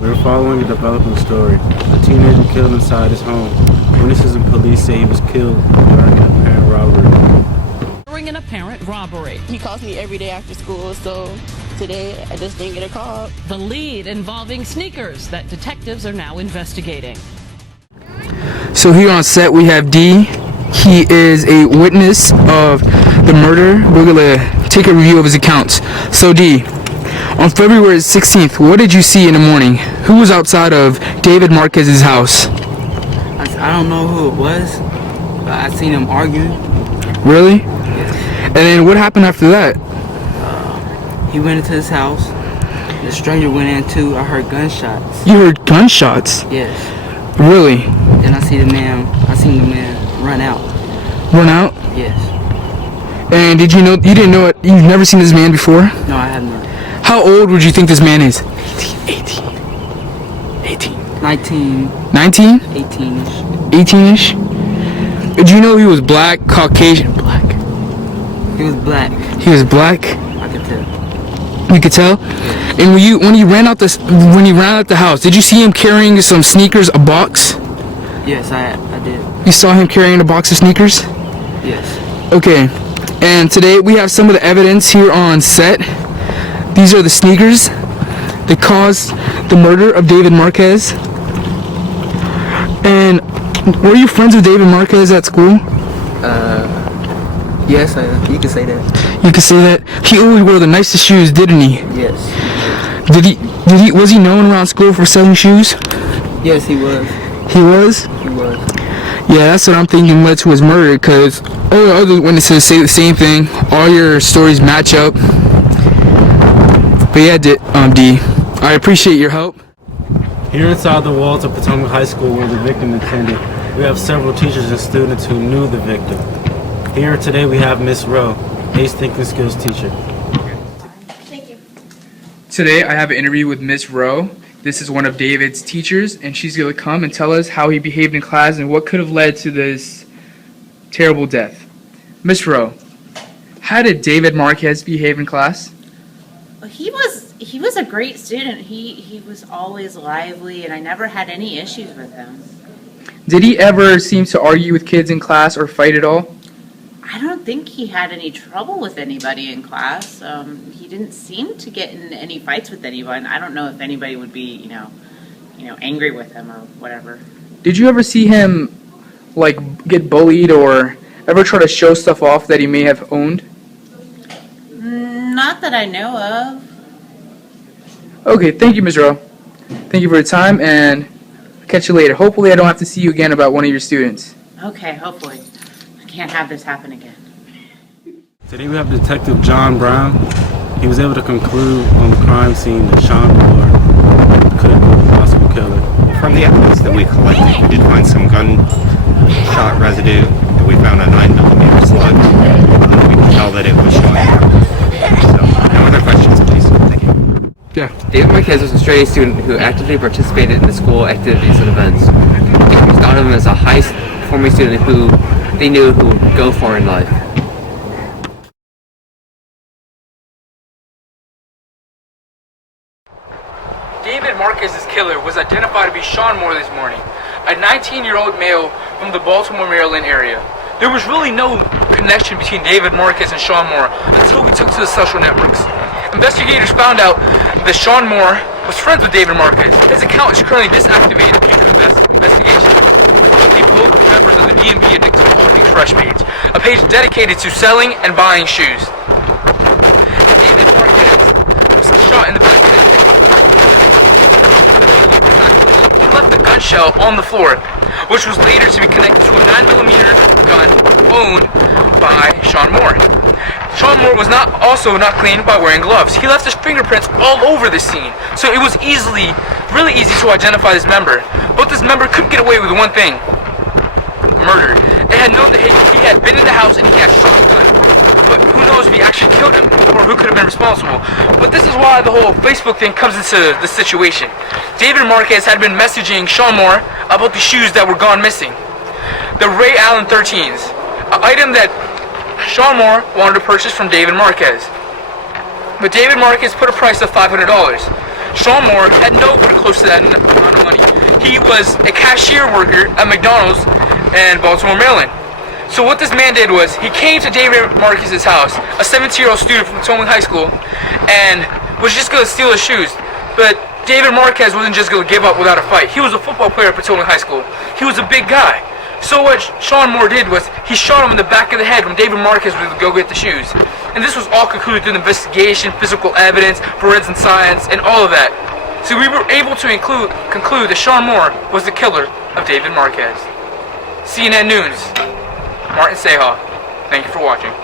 We are following a developing story. A teenager killed inside his home. Witnesses and police say he was killed during an apparent robbery. During an apparent robbery. He calls me every day after school, so today I just didn't get a call. The lead involving sneakers that detectives are now investigating. So here on set we have D. He is a witness of the murder. We're gonna take a review of his accounts. So D, on February 16th, what did you see in the morning? Who was outside of David Marquez's house? I don't know who it was, but I seen him arguing. Really? Yes. And then what happened after that? He went into his house. The stranger went in too. I heard gunshots. You heard gunshots? Yes. Really? Then I seen the man run out. Run out? Yes. And did you know, you didn't know it, you've never seen this man before? No, I have not. How old would you think this man is? 18. 19? 18-ish. 18-ish? Did you know he was black, Caucasian? Black. He was black. He was black? I could tell. You could tell? And when he ran out the house, did you see him carrying some sneakers, a box? Yes, I did. You saw him carrying a box of sneakers? Yes. Okay. And today we have some of the evidence here on set. These are the sneakers that caused the murder of David Marquez. And were you friends with David Marquez at school? Yes, you could say that. You could say that. He always wore the nicest shoes, didn't he? Yes. Was he known around school for selling shoes? Yes, he was. He was? He was. Yeah, that's what I'm thinking led to his murder, because all the other witnesses say the same thing. All your stories match up. But yeah, D, I appreciate your help. Here inside the walls of Potomac High School where the victim attended, we have several teachers and students who knew the victim. Here today we have Miss Rowe, ACE Thinking Skills teacher. Thank you. Today I have an interview with Miss Rowe. This is one of David's teachers, and she's going to come and tell us how he behaved in class and what could have led to this terrible death. Miss Rowe, how did David Marquez behave in class? Well, he was a great student. He was always lively, and I never had any issues with him. Did he ever seem to argue with kids in class or fight at all? I don't think he had any trouble with anybody in class. He didn't seem to get in any fights with anyone. I don't know if anybody would be, angry with him or whatever. Did you ever see him, get bullied or ever try to show stuff off that he may have owned? Not that I know of. Okay, thank you, Ms. Rowe. Thank you for your time, and I'll catch you later. Hopefully I don't have to see you again about one of your students. Okay, hopefully. I can't have this happen again. Today we have Detective John Brown. He was able to conclude on the crime scene that Sean Moore could be the possible killer. From the evidence that we collected, we did find some gunshot residue that we found a 9mm slug. We can tell that it was shot. So, no other questions, please. Thank you. Yeah. David Marquez was a straight A student who actively participated in the school activities and events. Teachers thought of him as a high-performing student who they knew who would go far in life. David Marquez's killer was identified to be Sean Moore this morning, a 19-year-old male from the Baltimore, Maryland area. There was really no connection between David Marquez and Sean Moore until we took to the social networks. Investigators found out that Sean Moore was friends with David Marquez. His account is currently disactivated due to investigation. They both members of the DMV Addicted to All Things Fresh page, a page dedicated to selling and buying shoes. David Marquez was shot in the back of his head. He left the gun shell on the floor, which was later to be connected to a 9mm gun owned by Sean Moore. Sean Moore was also not clean by wearing gloves. He left his fingerprints all over the scene, so it was really easy to identify this member. But this member couldn't get away with one thing: murder. It had known that he had been in the house and he had shot the gun. But who knows if he actually killed him or who could have been responsible. But this is why the whole Facebook thing comes into the situation. David Marquez had been messaging Sean Moore about the shoes that were gone missing. The Ray Allen 13s, an item that Sean Moore wanted to purchase from David Marquez. But David Marquez put a price of $500. Sean Moore had nowhere close to that amount of money. He was a cashier worker at McDonald's in Baltimore, Maryland. So what this man did was, he came to David Marcus's house, a 17-year-old student from Potomac High School, and was just going to steal his shoes. But David Marquez wasn't just going to give up without a fight. He was a football player at Potomac High School. He was a big guy. So what Sean Moore did was, he shot him in the back of the head when David Marquez was going to go get the shoes. And this was all concluded through the investigation, physical evidence, forensic science, and all of that. So we were able to conclude that Sean Moore was the killer of David Marquez. CNN News, Martin Seha. Thank you for watching.